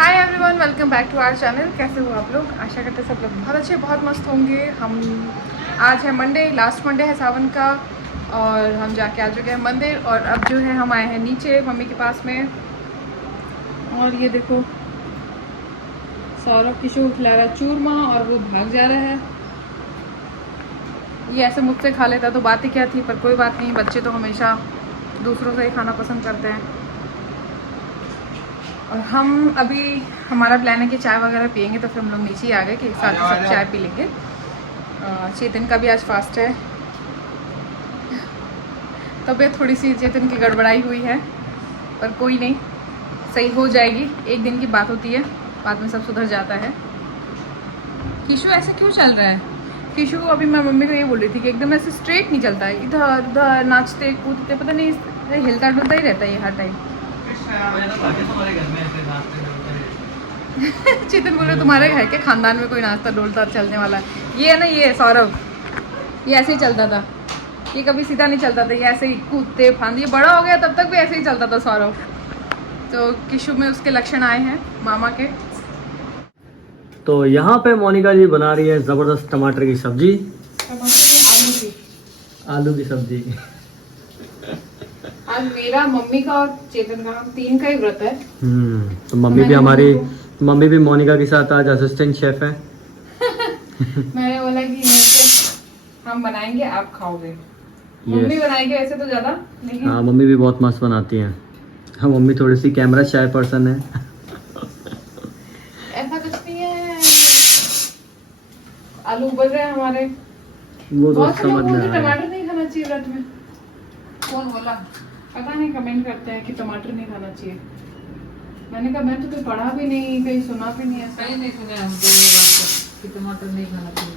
Hi everyone, welcome back to our channel. कैसे हो आप लोग? आशा करते सब लोग बहुत अच्छे, बहुत मस्त होंगे। हम आज है मंडे, लास्ट मंडे है सावन का, और हम जाके आ चुके हैं मंदिर। और अब जो है हम आए हैं नीचे मम्मी के पास में। और ये देखो, सौरभ किशोर खिला रहा है चूरमा और वो भाग जा रहा है। ये ऐसे मुझसे खा लेता तो बात ही क्या थी, पर कोई बात नहीं, बच्चे तो हमेशा दूसरों से ही खाना पसंद करते हैं। और हम अभी, हमारा प्लान है कि चाय वगैरह पियेंगे, तो फिर हम लोग नीचे ही आ गए कि एक साथ सब चाय पी लेंगे। चेतन का भी आज फास्ट है। तबीयत थोड़ी सी चेतन की गड़बड़ाई हुई है, पर कोई नहीं, सही हो जाएगी। एक दिन की बात होती है, बाद में सब सुधर जाता है। किशु ऐसे क्यों चल रहा है? किशु को अभी मैं मम्मी को ये बोल रही थी कि एकदम ऐसे स्ट्रेट नहीं चलता है, इधर उधर नाचते कूदते, पता नहीं हिलता डुलता ही रहता है ये हर टाइम। चेतन बोल रहे तुम्हारे घर के खानदान में कोई नाचता डोलता चलने वाला है। ये है ना, ये सौरभ, ये ऐसे ही चलता था। ये कभी सीधा नहीं चलता था, ये ऐसे ही कूदते फांदते। ये बड़ा हो गया तब तक भी ऐसे ही चलता था सौरभ। तो किशु में उसके लक्षण आए हैं मामा के। तो यहाँ पे मोनिका जी बना रही है जबरदस्त टमाटर की सब्जी, आलू की सब्जी। आज मेरा, मम्मी का और चेतन का, हम तीन का ही व्रत है। तो मम्मी भी हमारी, मम्मी भी मोनिका के साथ आज असिस्टेंट शेफ है। मैंने बोला कि हम बनाएंगे, आप खाओगे। मम्मी बनाएगी वैसे तो ज्यादा, लेकिन हाँ, मम्मी भी बहुत मस्त बनाती हैं। हाँ, मम्मी थोड़ी सी कैमरा शाय पर्सन है। ऐसा कुछ नहीं है। आलू उबल रहे हैं हमारे। वो तो बहुत से लोग समझ में बोलते आ रहा है। टमाटर नहीं खाना चाहिए व्रत में। कौन बोला? पता नहीं, कमेंट करते हैं कि टमाटर नहीं खाना चाहिए। मैंने कहा मैं तो कोई पढ़ा भी नहीं, कहीं सुना भी नहीं, ऐसा ही नहीं सुना हमको ये बात कि टमाटर नहीं खाना चाहिए।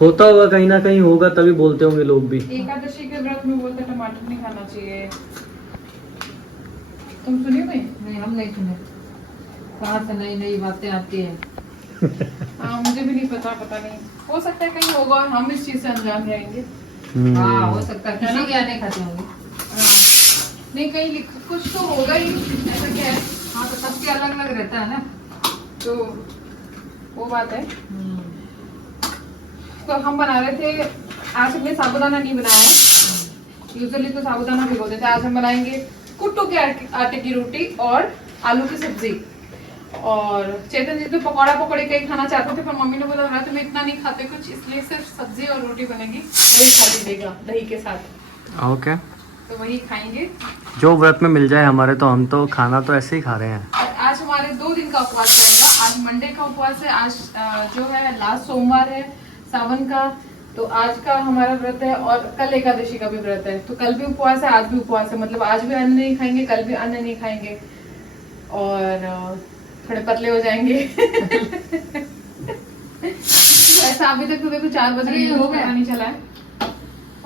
होता होगा, कहीं ना कहीं होगा, तभी बोलते होंगे लोग भी। एकादशी के व्रत में बोलते टमाटर नहीं खाना चाहिए। तुम सुनी भाई? नहीं, हम नहीं सुने। कहाँ से नई नई बातें आती है। हाँ, मुझे भी नहीं पता, पता नहीं, हो सकता है कहीं होगा और हम इस चीज से अनजान रहेंगे। हाँ, हो सकता है, किसी के यहाँ नहीं खाते होंगे। हाँ। नहीं, कहीं कुछ तो होगा ही, ऐसा क्या है। हाँ, तो सबके अलग अलग रहता है ना। तो वो बात है। तो हम बना रहे थे, आज हमने साबूदाना नहीं बनाया है। यूजुअली तो साबूदाना भिगो देते हैं। आज हम बनाएंगे कुट्टू के आटे की रोटी और आलू की सब्जी। और चेतन जी तो पकौड़ा पकौड़े कहीं खाना चाहते थे, पर मम्मी ने बोला रात में इतना नहीं खाते कुछ, इसलिए सिर्फ सब्जी और रोटी बनेगी, वही खा लीजिएगा दही के साथ। ओके, तो वही खाएंगे। जो व्रत में मिल जाए हमारे, तो हम तो खाना तो ऐसे ही खा रहे हैं। और आज हमारे 2 दिन का उपवास रहेगा। आज मंडे का उपवास है, आज जो है लास्ट सोमवार है सावन का। तो आज का हमारा व्रत है, और कल एकादशी का भी व्रत है। तो कल भी उपवास है, आज भी उपवास है। मतलब आज भी अन्न नहीं खाएंगे, कल भी अन्न नहीं खाएंगे, और थोड़े पतले हो जाएंगे। ऐसा अभी तक तो देखो 4 बज रहे हैं, पता नहीं चला है।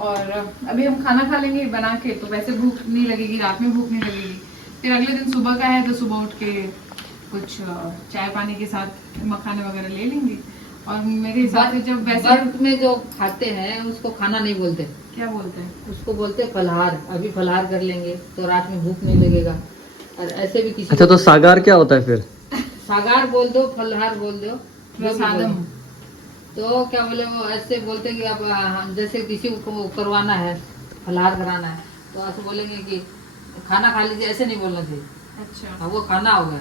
और अभी हम खाना खा लेंगे बना के, तो वैसे भूख नहीं लगेगी, रात में भूख नहीं लगेगी। फिर अगले दिन सुबह का है, तो सुबह उठ के कुछ चाय पानी के साथ मखाने वगैरह ले लेंगे। और मेरे हिसाब से जब वैसे व्रत में जो खाते हैं उसको खाना नहीं बोलते। क्या बोलते हैं? उसको बोलते हैं फलहार। अभी फलहार कर लेंगे तो रात में भूख नहीं लगेगा। और ऐसे भी किसी अच्छा, तो सागार क्या होता है फिर? सागार बोल दो, फलहार बोल दो, जो भी प्रसादम। बोलो। तो क्या बोले, वो ऐसे बोलते हैं कि अब जैसे किसी को करवाना है, फलहार कराना है, तो ऐसे बोलेंगे कि खाना खा लीजिए, ऐसे नहीं बोलना चाहिए। अच्छा, हाँ, वो खाना हो गया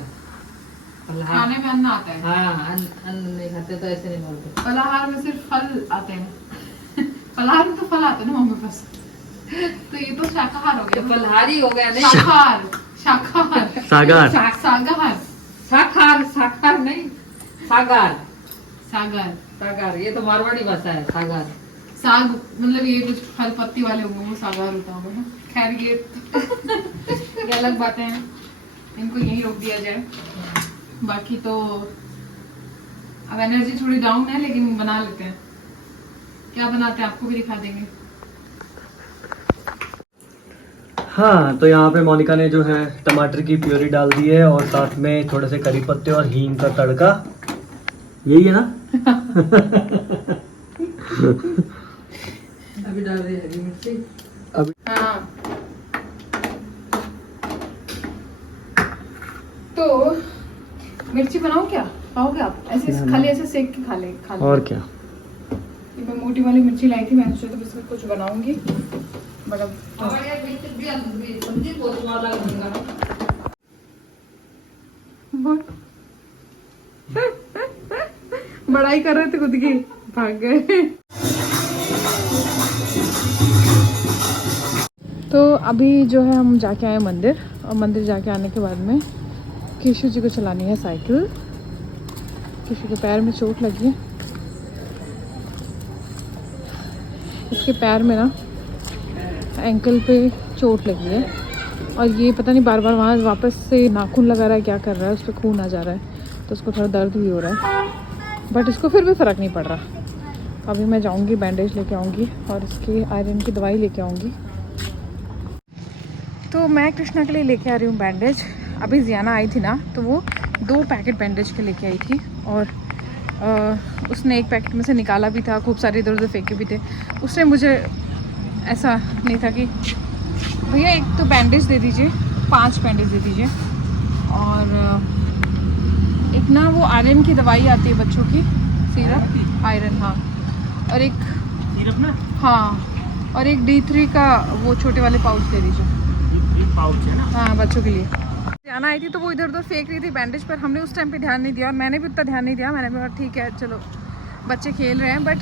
फलहार। खाने में अन्न आता है। हाँ, अन्न नहीं खाते तो ऐसे नहीं बोलते। फलाहार में सिर्फ फल आते हैं। फलाहार में तो फल आते हैं ना मम्मी पास। तो ये तो शाकाहार हो तो गया। फलहारी हो गया नहीं। शाकाहार, शाकाहार, सागार। सागाहार, साखार, साखार नहीं, सागार। सागर, सागार, ये तो मारवाड़ी भाषा है। सागार साग मतलब ये कुछ फल पत्ती वाले होंगे, वो सागार होता होगा ना। खैर ये अलग बातें हैं, इनको यही रोक दिया जाए। बाकी तो अब एनर्जी थोड़ी डाउन है, लेकिन बना लेते हैं। क्या बनाते हैं आपको भी दिखा देंगे। हाँ, तो यहाँ पे मोनिका ने जो है टमाटर की प्योरी डाल दी है, और साथ में थोड़े से करी पत्ते और हींग का तड़का। यही है ना? अभी डाल रही है हरी मिर्ची। अभी हाँ, तो मिर्ची बनाओ क्या, खाओगे आप? ऐसे ना, खाली ना। ऐसे सेक के खा ले। और क्या। ये मैं मोटी वाली मिर्ची लाई थी, मैंने सोचा तो इसमें कुछ बनाऊंगी, बट अब और यार सब्जी बहुत स्वाद लगेगा। बड़ाई कर रहे थे खुद की, भाग गए। तो अभी जो है हम जाके आए मंदिर, और मंदिर जाके आने के बाद में केशु जी को चलानी है साइकिल। केशु के पैर में चोट लगी है, इसके पैर में ना एंकल पे चोट लगी है, और ये पता नहीं बार बार वहाँ वापस से नाखून लगा रहा है, क्या कर रहा है, उस पर खून आ जा रहा है, तो उसको थोड़ा दर्द भी हो रहा है, बट इसको फिर भी फ़र्क नहीं पड़ रहा। अभी मैं जाऊँगी, बैंडेज लेके आऊँगी और इसकी आयरन की दवाई लेके आऊँगी। तो मैं कृष्णा के लिए लेके आ रही हूँ बैंडेज। अभी जियाना आई थी ना, तो वो 2 पैकेट बैंडेज के लेके आई थी, और उसने एक पैकेट में से निकाला भी था, खूब सारे इधर उधर फेंके भी थे। उसने मुझे ऐसा नहीं था कि भैया एक तो बैंडेज दे दीजिए, 5 बैंडेज दे दीजिए, और एक ना वो आयरन की दवाई आती है बच्चों की, सिरप आयरन, हाँ, और एक सिरप ना, हाँ, और एक D3 का वो छोटे वाले पाउच दे दीजिए। पाउच है ना, हाँ, बच्चों के लिए। जाना आई थी तो वो इधर उधर फेंक रही थी बैंडेज, पर हमने उस टाइम पे ध्यान नहीं दिया, और मैंने भी उतना ध्यान नहीं दिया। मैंने भी कहा ठीक है चलो बच्चे खेल रहे हैं, बट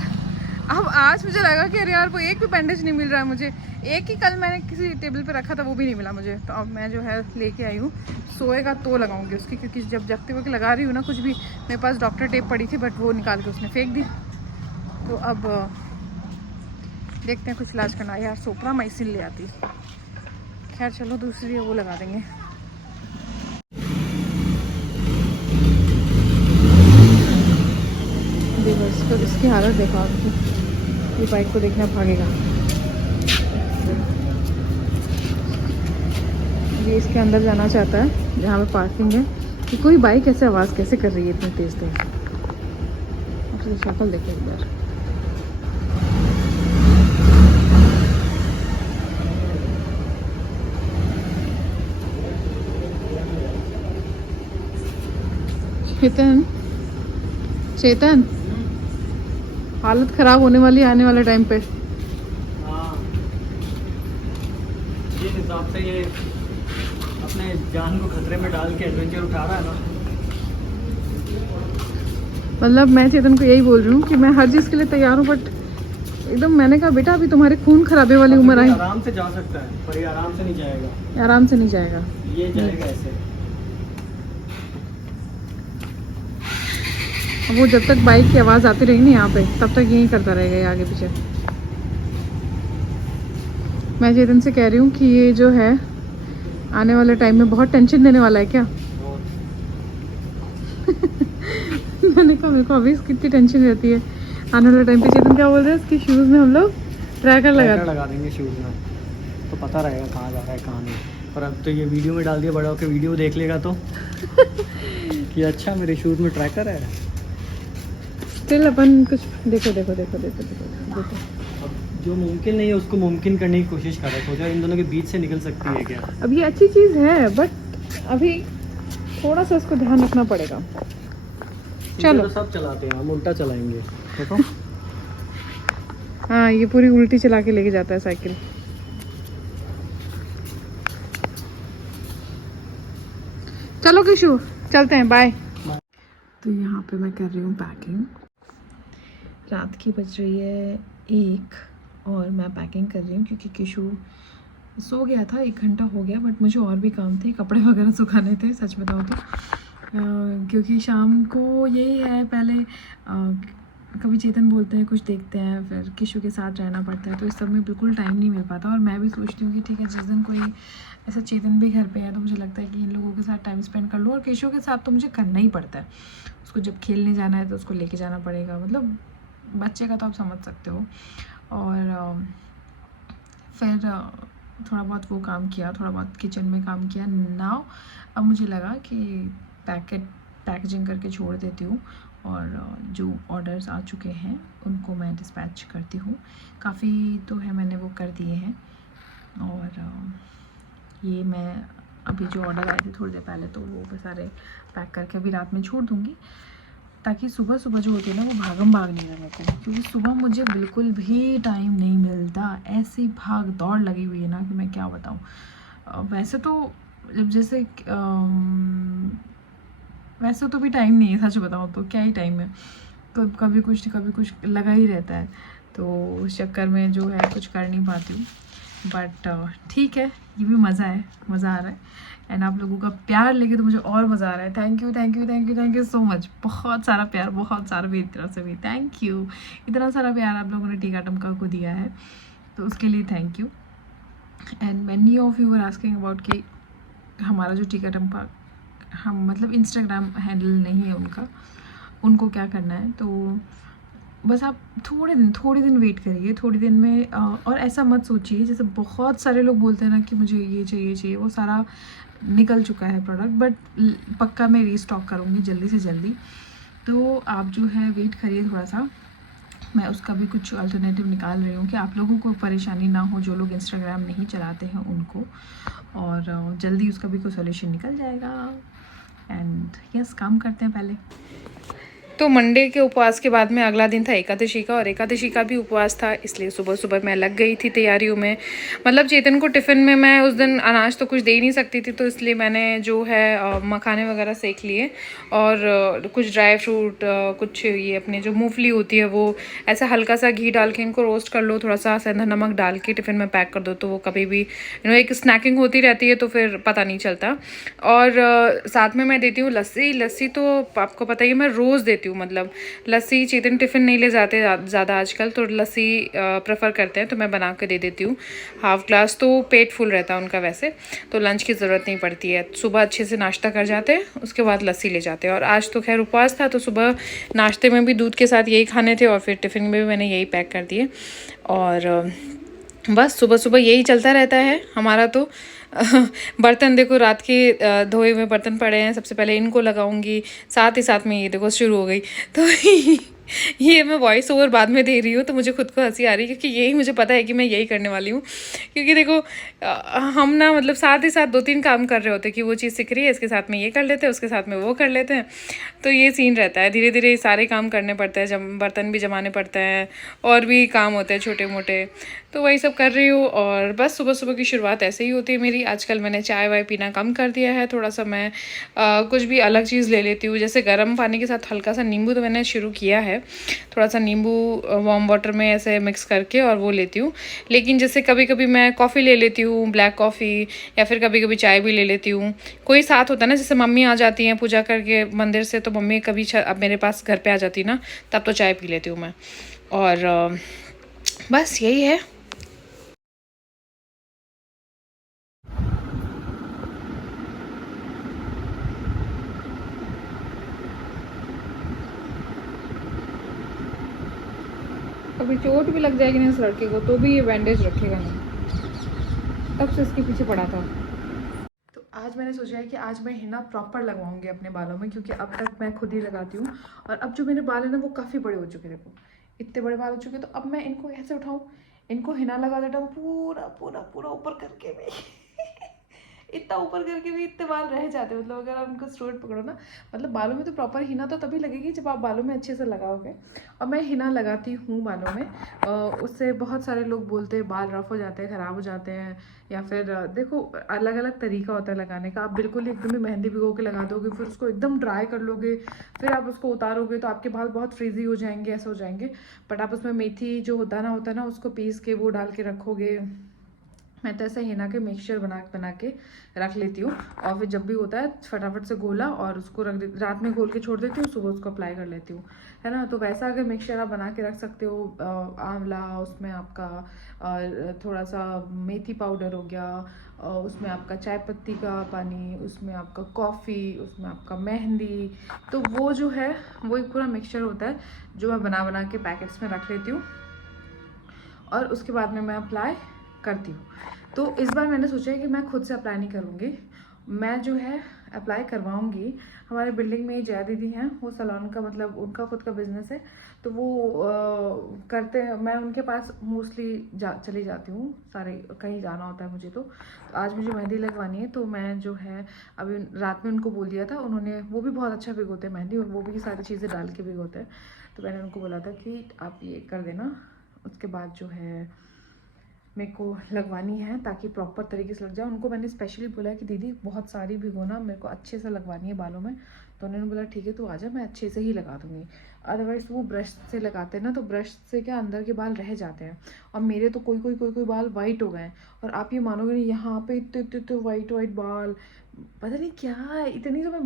अब आज मुझे लगा कि अरे यार वो एक भी बैंडेज नहीं मिल रहा है मुझे। एक ही कल मैंने किसी टेबल पे रखा था, वो भी नहीं मिला मुझे, तो अब मैं जो है लेके आई हूँ। सोएगा तो लगाऊंगी उसकी, क्योंकि जब जगते वक्त लगा रही हूँ ना कुछ भी, मेरे पास डॉक्टर टेप पड़ी थी, बट वो निकाल के उसने फेंक दी। तो अब देखते हैं कुछ इलाज करना। यार सोपरा माइसिन ले आती, खैर चलो दूसरी है वो लगा देंगे। देखो इसको, इसकी हालत देखो आपकी, ये बाइक को देखना भागेगा। ये इसके अंदर जाना चाहता है जहाँ पे पार्किंग है, कि कोई बाइक ऐसे आवाज़ कैसे कर रही है इतनी तेज़ तेज़। अब शक्ल देखो एक बार। चेतन, चेतन, हालत खराब होने वाली है आने वाले टाइम पे। हाँ, जिस हिसाब से ये अपने जान को खतरे में डाल के एडवेंचर उठा रहा है ना, मतलब मैं चेतन को यही बोल रही हूँ कि मैं हर चीज़ के लिए तैयार हूँ, बट एकदम मैंने कहा बेटा अभी तुम्हारे खून खराबे वाली उम्र आई। आराम से जा सकता है, पर ये आराम से नहीं जाएगा, आराम से नहीं जाएगा, ये जाएगा ऐसे। वो जब तक बाइक की आवाज़ आती रहेगी ना यहाँ पे, तब तक यही करता रहेगा ये आगे पीछे। मैं चेतन से कह रही हूँ कि ये जो है आने वाले टाइम में बहुत टेंशन देने वाला है क्या। मैंने कहा मेरे को अभी कितनी टेंशन रहती है, आने वाले टाइम पे। चेतन क्या बोल रहे हैं, इसके शूज़ में हम लोग ट्रैकर लगा देंगे शूज़ में, तो पता रहेगा कहाँ जा रहा है कहाँ नहीं। पर अब तो ये वीडियो में डाल दिया, बड़ा होकर वीडियो देख लेगा तो कि अच्छा मेरे शूज़ में ट्रैकर है। स्टिल अपन कुछ देखो देखो देखो देखो देखो देखो। अब जो मुमकिन नहीं है उसको मुमकिन करने की कोशिश कर रहा है। सोचा इन दोनों के बीच से निकल सकती है क्या। अब ये अच्छी चीज़ है, बट अभी थोड़ा सा इसको ध्यान रखना पड़ेगा। चलो तो सब चलाते हैं, हम उल्टा चलाएंगे देखो। हाँ, ये पूरी उल्टी चला के लेके जाता है साइकिल। चलो किशु चलते हैं, बाय। तो यहाँ पे मैं कर रही हूँ पैकिंग। रात की बज रही है 1 और मैं पैकिंग कर रही हूँ, क्योंकि किशु सो गया था, 1 घंटा हो गया, बट मुझे और भी काम थे, कपड़े वगैरह सुखाने थे सच बताओ तो। क्योंकि शाम को यही है, पहले कभी चेतन बोलते हैं कुछ देखते हैं, फिर किशु के साथ रहना पड़ता है, तो इस सब में बिल्कुल टाइम नहीं मिल पाता। और मैं भी सोचती हूँ कि ठीक है जिस दिन कोई ऐसा चेतन भी घर पे है तो मुझे लगता है कि इन लोगों के साथ टाइम स्पेंड कर लूँ। और किशु के साथ तो मुझे करना ही पड़ता है, उसको जब खेलने जाना है तो उसको लेके जाना पड़ेगा, मतलब बच्चे का तो आप समझ सकते हो। और फिर थोड़ा बहुत वो काम किया, थोड़ा बहुत किचन में काम किया। नाउ अब मुझे लगा कि पैकेजिंग करके छोड़ देती हूँ, और जो ऑर्डर्स आ चुके हैं उनको मैं डिस्पैच करती हूँ। काफ़ी तो है मैंने वो कर दिए हैं, और ये मैं अभी जो ऑर्डर आए थे थोड़ी देर पहले, तो वो सारे पैक करके अभी रात में छोड़ दूँगी, ताकि सुबह सुबह जो होती है ना वो भागम भाग नहीं रहे मेरे को, क्योंकि सुबह मुझे बिल्कुल भी टाइम नहीं मिलता, ऐसी भाग दौड़ लगी हुई है ना कि मैं क्या बताऊँ। वैसे तो जब जैसे वैसे तो भी टाइम नहीं है, सच बताऊँ तो क्या ही टाइम है, कभी कुछ लगा ही रहता है, तो उस चक्कर में जो है कुछ कर नहीं पाती हूँ। बट ठीक है, ये भी मज़ा है, मज़ा आ रहा है। एंड आप लोगों का प्यार लेके तो मुझे और मज़ा आ रहा है। थैंक यू सो मच, बहुत सारा प्यार, बहुत सारा मेरी तरफ से भी थैंक यू। इतना सारा प्यार आप लोगों ने टीका टमका को दिया है, तो उसके लिए thank you. And many of you are asking about कि हमारा जो टीका टमका, हम मतलब इंस्टाग्राम हैंडल नहीं है उनका, उनको क्या करना है, तो बस आप थोड़े दिन वेट करिए, थोड़ी दिन में और ऐसा मत सोचिए जैसे बहुत सारे लोग बोलते हैं ना कि मुझे ये चाहिए, वो सारा निकल चुका है प्रोडक्ट, बट पक्का मैं रीस्टॉक करूँगी जल्दी से जल्दी। तो आप जो है वेट करिए थोड़ा सा, मैं उसका भी कुछ अल्टरनेटिव निकाल रही हूँ कि आप लोगों को परेशानी ना हो, जो लोग इंस्टाग्राम नहीं चलाते हैं उनको, और जल्दी उसका भी कोई सोल्यूशन निकल जाएगा। एंड यस, काम करते हैं पहले। तो मंडे के उपवास के बाद में अगला दिन था एकादशी का, और एकादशी का भी उपवास था, इसलिए सुबह सुबह मैं लग गई थी तैयारियों में। मतलब चेतन को टिफ़िन में मैं उस दिन अनाज तो कुछ दे ही नहीं सकती थी, तो इसलिए मैंने जो है मखाने वगैरह सेक लिए, और कुछ ड्राई फ्रूट, कुछ ये अपने जो मूंगफली होती है वो ऐसा हल्का सा घी डाल के इनको रोस्ट कर लो, थोड़ा सा सेंधा नमक डाल के टिफ़िन में पैक कर दो, तो वो कभी भी एक स्नैकिंग होती रहती है, तो फिर पता नहीं चलता। और साथ में मैं देती हूँ लस्सी तो आपको पता ही है, मैं रोज़ देती हूँ। मतलब लस्सी चेतन टिफ़िन नहीं ले जाते ज़्यादा आजकल, तो लस्सी प्रेफर करते हैं, तो मैं बना के दे देती हूँ हाफ ग्लास, तो पेट फुल रहता है उनका वैसे, तो लंच की ज़रूरत नहीं पड़ती है। सुबह अच्छे से नाश्ता कर जाते हैं, उसके बाद लस्सी ले जाते हैं। और आज तो खैर उपवास था, तो सुबह नाश्ते में भी दूध के साथ यही खाने थे, और फिर टिफ़िन में भी मैंने यही पैक कर दिए। और बस सुबह सुबह यही चलता रहता है हमारा। तो बर्तन देखो, रात के धोए हुए बर्तन पड़े हैं, सबसे पहले इनको लगाऊंगी, साथ ही साथ में ये देखो शुरू हो गई। तो ये मैं वॉइस ओवर बाद में दे रही हूँ, तो मुझे खुद को हंसी आ रही है, क्योंकि यही मुझे पता है कि मैं यही करने वाली हूँ। क्योंकि देखो हम ना मतलब साथ ही साथ 2-3 काम कर रहे होते हैं, कि वो चीज़ सीख रही है, इसके साथ में ये कर लेते हैं, उसके साथ में वो कर लेते हैं, तो ये सीन रहता है। धीरे धीरे सारे काम करने पड़ते हैं, बर्तन भी जमाने पड़ते हैं, और भी काम होते हैं छोटे मोटे, तो वही सब कर रही हूँ। और बस सुबह सुबह की शुरुआत ऐसे ही होती है मेरी। आजकल मैंने चाय वाय पीना कम कर दिया है, थोड़ा सा मैं कुछ भी अलग चीज़ ले लेती हूँ, जैसे गर्म पानी के साथ हल्का सा नींबू, तो मैंने शुरू किया है, थोड़ा सा नींबू वार्म वाटर में ऐसे मिक्स करके और वो लेती हूँ। लेकिन जैसे कभी कभी मैं कॉफ़ी ले लेती हूँ, ब्लैक कॉफ़ी, या फिर कभी कभी चाय भी ले लेती हूँ। कोई साथ होता है ना, जैसे मम्मी आ जाती हैं पूजा करके मंदिर से, तो मम्मी कभी अब मेरे पास घर पे आ जाती ना, तब तो चाय पी लेती हूँ मैं। और बस यही है। अभी चोट भी लग जाएगी ना इस लड़के को, तो भी ये बैंडेज रखेगा नहीं, तब से इसके पीछे पड़ा था। तो आज मैंने सोचा है कि आज मैं हिना प्रॉपर लगवाऊंगी अपने बालों में, क्योंकि अब तक मैं खुद ही लगाती हूँ, और अब जो मेरे बाल है ना वो काफ़ी बड़े हो चुके हैं, देखो इतने बड़े बाल हो चुके हैं। तो अब मैं इनको कैसे उठाऊँ, इनको हिना लगा देता हूँ पूरा पूरा पूरा ऊपर करके भी इतना ऊपर करके भी इतने बाल रह जाते हैं। मतलब अगर आप उनको स्ट्रेट पकड़ो ना, मतलब बालों में तो प्रॉपर हिना तो तभी लगेगी जब आप बालों में अच्छे से लगाओगे। और मैं हिना लगाती हूँ बालों में, उससे बहुत सारे लोग बोलते हैं बाल रफ हो जाते हैं, ख़राब हो जाते हैं, या फिर देखो अलग अलग तरीका होता है लगाने का। आप बिल्कुल ही एकदम ही मेहंदी भिगो के लगा दोगे, फिर उसको एकदम ड्राई कर लोगे, फिर आप उसको उतारोगे तो आपके बाल बहुत फ्रीजी हो जाएंगे, ऐसे हो जाएंगे। बट आप उसमें मेथी जो होता है ना उसको पीस के वो डाल के रखोगे। मैं तो ऐसे हिना के मिक्सचर बना के रख लेती हूँ, और फिर जब भी होता है फटाफट से गोला और उसको रात में घोल के छोड़ देती हूँ, सुबह उसको अप्लाई कर लेती हूँ, है ना। तो वैसा अगर मिक्सचर आप बना के रख सकते हो, आंवला, उसमें आपका थोड़ा सा मेथी पाउडर हो गया, उसमें आपका चाय पत्ती का पानी, उसमें आपका कॉफ़ी, उसमें आपका मेहंदी, तो वो जो है वो एक पूरा मिक्सचर होता है जो मैं बना के पैकेट्स में रख लेती हूँ, और उसके बाद में मैं अप्लाई करती हूँ। तो इस बार मैंने सोचा है कि मैं खुद से अप्लाई नहीं करूँगी, मैं जो है अप्लाई करवाऊंगी। हमारे बिल्डिंग में जया दीदी हैं, वो सैलून का मतलब उनका खुद का बिजनेस है, तो वो करते हैं। मैं उनके पास मोस्टली चली जाती हूँ, सारे कहीं जाना होता है मुझे। तो आज मुझे मेहंदी लगवानी है, तो मैं जो है अभी रात में उनको बोल दिया था। उन्होंने, वो भी बहुत अच्छा भिगोते हैं मेहंदी, और वो भी सारी चीज़ें डाल के भिगोते हैं। तो मैंने उनको बोला था कि आप ये कर देना, उसके बाद जो है मेरे को लगवानी है ताकि प्रॉपर तरीके से लग जाए। उनको मैंने स्पेशली बोला कि दीदी बहुत सारी भिगोना, मेरे को अच्छे से लगवानी है बालों में। तो उन्होंने बोला ठीक है, तू आजा, मैं अच्छे से ही लगा दूँगी। अदरवाइज़ वो ब्रश से लगाते हैं ना, तो ब्रश से क्या अंदर के बाल रह जाते हैं। और मेरे तो कोई बाल वाइट हो गए हैं, और आप ये मानोगे नहीं, यहाँ पे इतने वाइट बाल, पता नहीं क्या है। इतनी तो मैं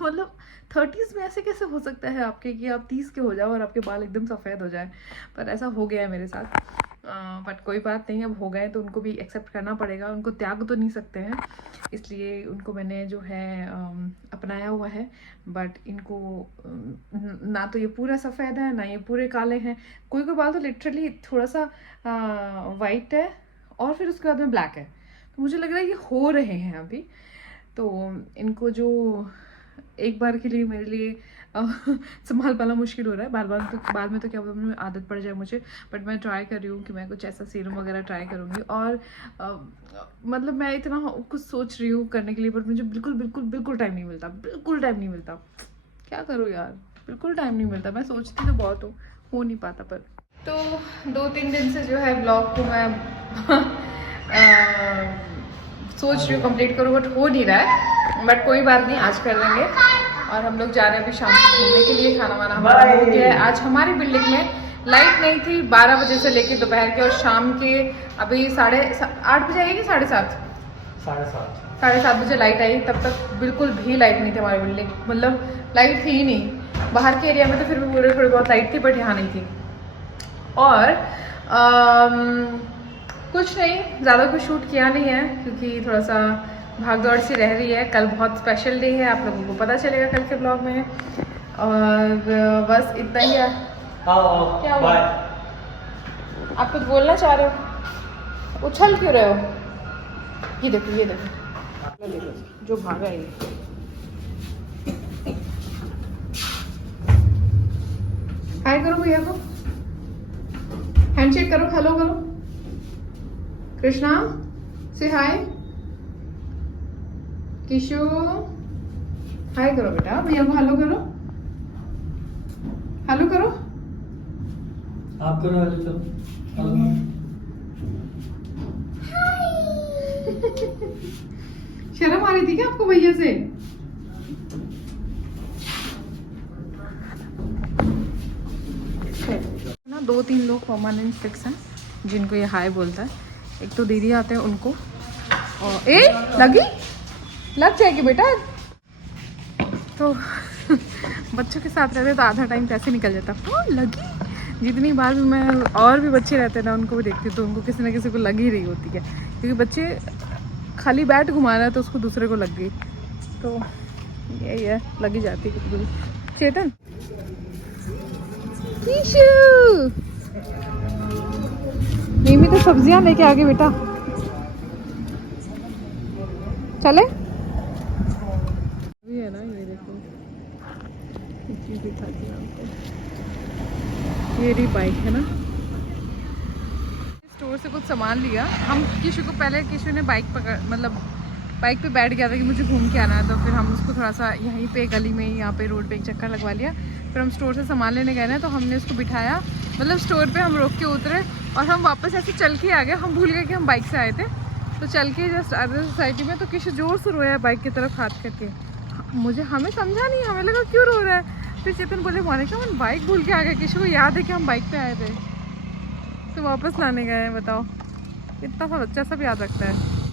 मतलब 30s में ऐसे कैसे हो सकता है आपके कि आप 30 के हो जाओ और आपके बाल एकदम सफ़ेद हो जाए, पर ऐसा हो गया है मेरे साथ। बट कोई बात नहीं, अब हो गए तो उनको भी एक्सेप्ट करना पड़ेगा, उनको त्याग तो नहीं सकते हैं, इसलिए उनको मैंने जो है अपनाया हुआ है। बट इनको ना तो ये पूरा सफ़ेद है, ना ये पूरे काले हैं। कोई बाल तो लिटरली थोड़ा सा वाइट है, और फिर उसके बाद में ब्लैक है। तो मुझे लग रहा है ये हो रहे हैं अभी। तो इनको जो एक बार के लिए मेरे लिए संभाल पाना मुश्किल हो रहा है। बाद में तो क्या बोलूँ, आदत पड़ जाए मुझे। बट मैं ट्राई कर रही हूँ कि मैं कुछ ऐसा सीरम वगैरह ट्राई करूँगी। और मतलब मैं इतना कुछ सोच रही हूँ करने के लिए, बट मुझे बिल्कुल टाइम नहीं मिलता, बिल्कुल टाइम नहीं मिलता। क्या करूँ यार, बिल्कुल टाइम नहीं मिलता। मैं सोचती तो बहुत हूँ, हो नहीं पाता। पर तो 2-3 दिन से जो है ब्लॉग को मैं सोच रही हूँ कंप्लीट करूँ, बट हो नहीं रहा है। बट कोई बात नहीं, आज कर लेंगे। और हम लोग जा रहे हैं अभी शाम को घूमने के लिए। खाना वाना हमारा हो गया है। आज हमारी बिल्डिंग में लाइट नहीं थी 12 बजे से लेके दोपहर के, और शाम के अभी 8:30 बजे आएगी, 7:30 7:30 बजे लाइट आई। तब तक बिल्कुल भी लाइट नहीं थी हमारी बिल्डिंग, मतलब लाइट थी ही नहीं। बाहर के एरिया में तो फिर भी पूरे थोड़ी बहुत लाइट थी, बट यहाँ नहीं थी। और कुछ नहीं, ज़्यादा कुछ शूट किया नहीं है, क्योंकि थोड़ा सा भाग दौड़ सी रह रही है। कल बहुत स्पेशल डे है, आप लोगों को पता चलेगा कल के ब्लॉग में। और बस इतना ही है। क्या हुआ? आप कुछ बोलना चाह रहे हो? उछल क्यों रहे हो? ये देखो जो भागा है। हाय करो भैया को, हैंडशेक करो, हेलो करो। कृष्णा से हाय। किशु हाय करो बेटा, भैया को हेलो करो, हेलो करो। आप करो हेलो, चलो शर्म आ रही थी क्या आपको भैया से? ना 2-3 लोग परमानेंट फिक्स हैं जिनको ये हाय बोलता है। एक तो दीदी आते हैं उनको, और लग जाएगी बेटा। तो बच्चों के साथ रहते तो आधा टाइम कैसे निकल जाता। लगी, जितनी बार भी मैं, और भी बच्चे रहते हैं ना, उनको भी देखती हूँ तो उनको किसी ना किसी को लग ही रही होती है, क्योंकि बच्चे खाली बैट घुमा रहा है तो उसको दूसरे को लग गई। तो यही है, लगी जाती है कभी। चेतन, मीमी तो सब्जियां लेके आ गई बेटा, चले। ये है ना, ये देखो, एक चीज दिखाती हूँ आपको। ये रही बाइक है ना, स्टोर से कुछ सामान लिया हम। किशु को पहले, किशु ने बाइक पकड़, मतलब बाइक पे बैठ गया था कि मुझे घूम के आना है, तो फिर हम उसको थोड़ा सा यहीं पे गली में, यहाँ पे रोड पे एक चक्कर लगवा लिया। फिर हम स्टोर से सामान लेने गए ना, तो हमने उसको बिठाया, मतलब स्टोर पे हम रोक के उतरे, और हम वापस ऐसे चल के आ गए। हम भूल गए कि हम बाइक से आए थे, तो चल के जस्ट अदर सोसाइटी में, तो किशु जोर से रोया है बाइक की तरफ हाथ करके। हमें समझा नहीं, हमें लगा क्यों रो रहा है। फिर चेतन बोले, मोनिका हम बाइक भूल के आ गए, किशु को याद है कि हम बाइक पे आए थे, तो वापस लाने गए हैं। बताओ, इतना सा बच्चा सब याद रखता है।